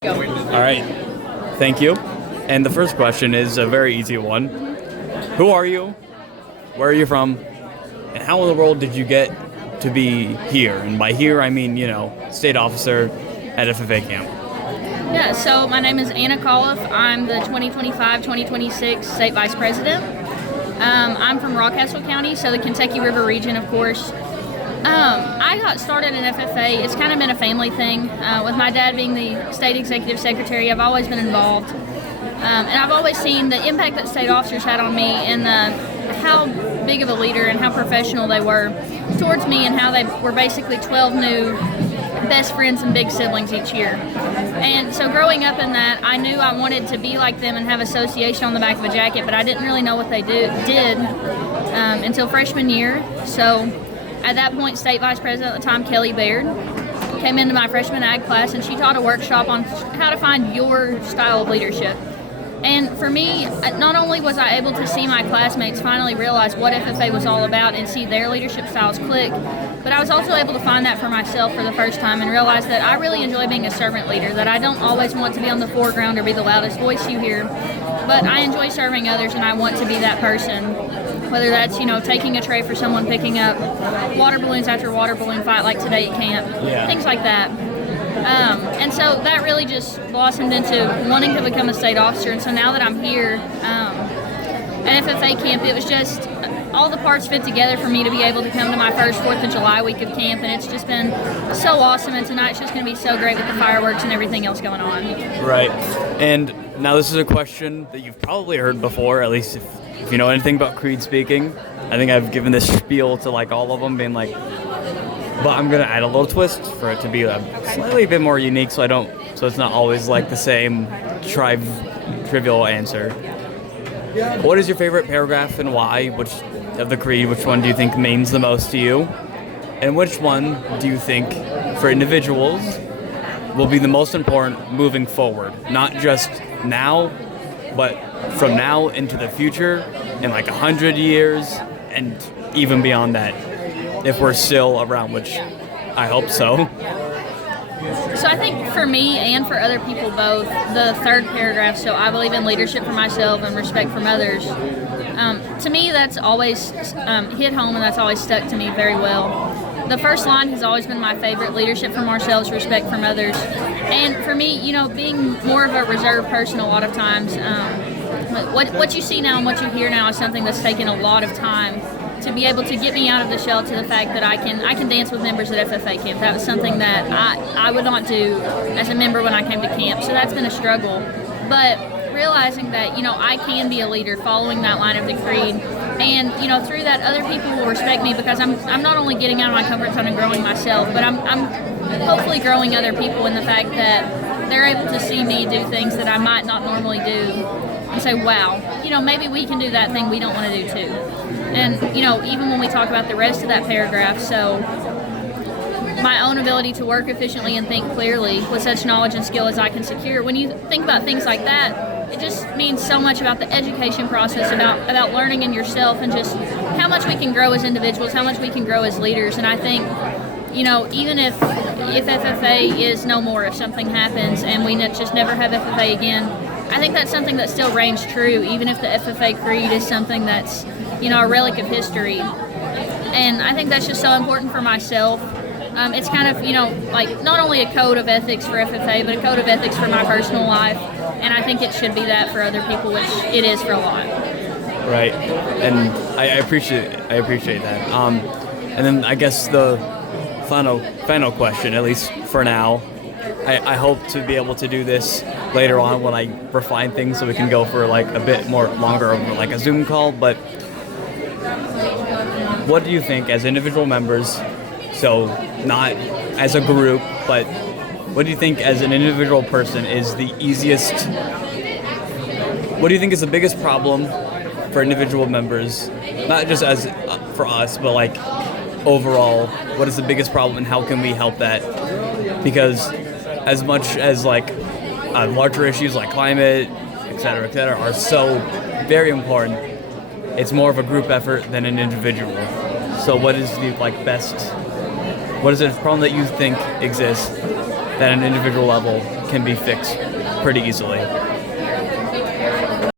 Go. All right. Thank you. And the first question is a very easy one. Who are you? Where are you from? And how in the world did you get to be here? And by here, I mean, state officer at FFA camp. Yeah, so my name is Anna Chaliff. I'm the 2025-2026 state vice president. I'm from Rockcastle County, so the Kentucky River region, of course. I got started in FFA. It's kind of been a family thing. With my dad being the state executive secretary, I've always been involved. And I've always seen the impact that state officers had on me and how big of a leader and how professional they were towards me and how they were basically 12 new best friends and big siblings each year. And so growing up in that, I knew I wanted to be like them and have association on the back of a jacket, but I didn't really know what they did until freshman year. So at that point, state vice president at the time, Kelly Baird, came into my freshman ag class, and she taught a workshop on how to find your style of leadership. And for me, not only was I able to see my classmates finally realize what FFA was all about and see their leadership styles click, but I was also able to find that for myself for the first time and realize that I really enjoy being a servant leader, that I don't always want to be on the foreground or be the loudest voice you hear, but I enjoy serving others and I want to be that person. Whether that's, taking a tray for someone, picking up water balloons after a water balloon fight like today at camp, things like that. And so that really just blossomed into wanting to become a state officer. And so now that I'm here at FFA camp, it was just all the parts fit together for me to be able to come to my first 4th of July week of camp. And it's just been so awesome. And tonight's just going to be so great with the fireworks and everything else going on. Right. And now this is a question that you've probably heard before, at least if you know anything about creed speaking. I think I've given this spiel to all of them, being like, but I'm going to add a little twist for it to be a slightly bit more unique so it's not always the same trivial answer. What is your favorite paragraph and why? Which of the creed, which one do you think means the most to you? And which one do you think for individuals will be the most important moving forward? Not just now, but from now into the future in 100 years and even beyond that, if we're still around, which I hope so. So I think for me and for other people both, the third paragraph, so I believe in leadership for myself and respect from others, to me that's always hit home and that's always stuck to me very well. The first line has always been my favorite, leadership from ourselves, respect from others. And for me, being more of a reserved person a lot of times, what you see now and what you hear now is something that's taken a lot of time to be able to get me out of the shell to the fact that I can dance with members at FFA camp. That was something that I would not do as a member when I came to camp, so that's been a struggle. But realizing that, I can be a leader following that line of the creed, and, through that other people will respect me because I'm not only getting out of my comfort zone and growing myself, but I'm hopefully growing other people in the fact that they're able to see me do things that I might not normally do and say, wow, maybe we can do that thing we don't want to do too. And, even when we talk about the rest of that paragraph, so my own ability to work efficiently and think clearly with such knowledge and skill as I can secure, when you think about things like that, it just means so much about the education process, about learning in yourself and just how much we can grow as individuals, how much we can grow as leaders. And I think, even if FFA is no more, if something happens and we just never have FFA again, I think that's something that still reigns true, even if the FFA creed is something that's, a relic of history. And I think that's just so important for myself. It's kind of, not only a code of ethics for FFA, but a code of ethics for my personal life. And I think it should be that for other people, which it is for a lot. Right. And I appreciate that. And then I guess the final question, at least for now, I hope to be able to do this later on when I refine things so we can go for a bit more longer over a Zoom call. But what do you think as individual members, so not as a group, but what do you think as an individual person is the easiest, what do you think is the biggest problem for individual members, not just as for us, but overall, what is the biggest problem and how can we help that? Because as much as larger issues like climate, et cetera, are so very important, it's more of a group effort than an individual. So what is the what is the problem that you think exists that at an individual level can be fixed pretty easily.